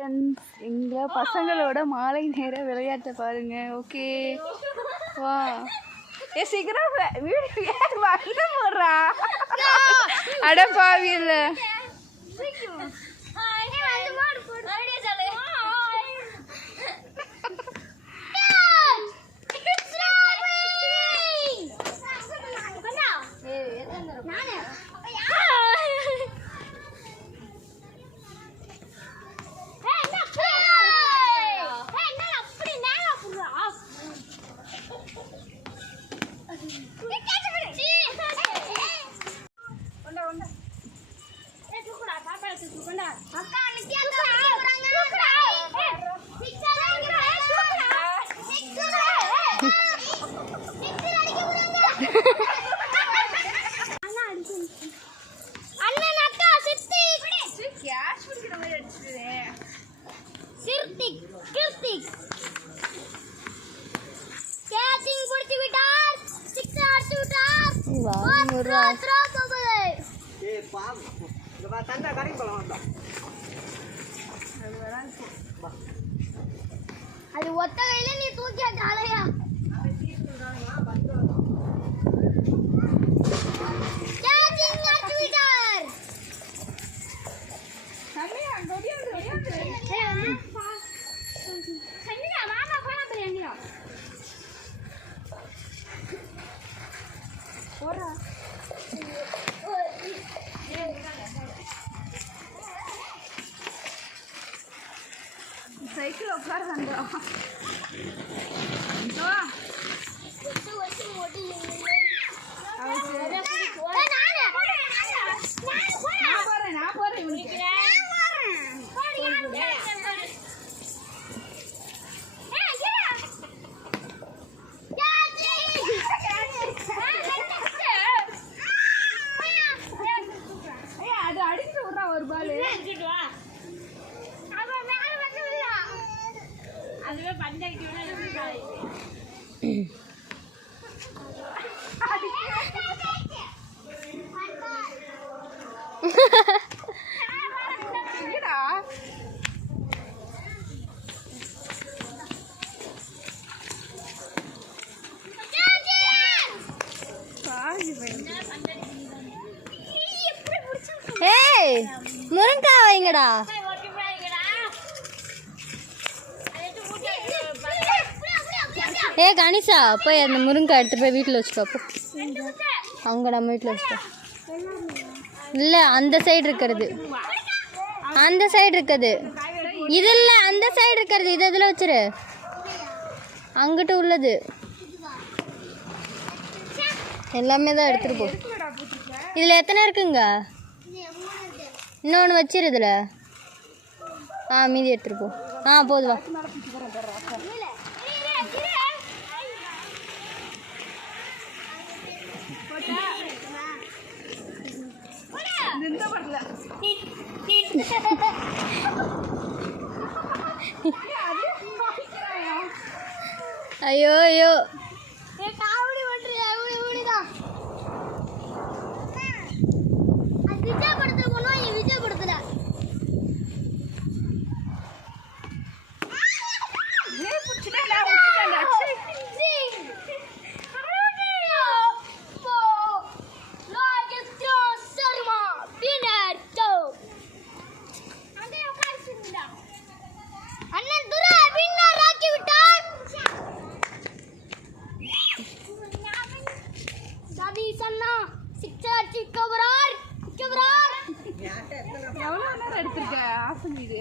Friends, எங்கள் பசங்களோட மாலை நேர விளையாட்டை பாருங்க. ஓகே வா சீக்கிரம் வீடு யார் வந்து போடுறா அட பாவி இல்லை அது ஒத்த கையில நீ தூக்கியா காலையா சைக்கிள் உட்காருங்க. அது அடிச்சு விடுறா ஒரு பால். அதுவே பஞ்சாயத்து முருங்காய் வைங்கடா. கணேசா போய் அந்த முருங்காய் எடுத்து போய் வீட்டில் வச்சுக்கோ. அவங்க நம்ம வீட்டில் வச்சுக்கோ. இல்லை அந்த சைடு இருக்கிறது, அந்த சைடு இருக்குது. இது இல்லை அந்த சைடு இருக்கிறது, இது இதில் வச்சிரு. அங்கிட்டு உள்ளது எல்லாமே தான் எடுத்துகிட்டு போ. இதில் எத்தனை இருக்குங்க? இன்னொன்று வச்சிரு இதில். மீதி எடுத்துகிட்டு போ. போதுவா. ஐயோ ஐயோ எவ்வளோ நேரம் எடுத்திருக்க ஆசை மீது?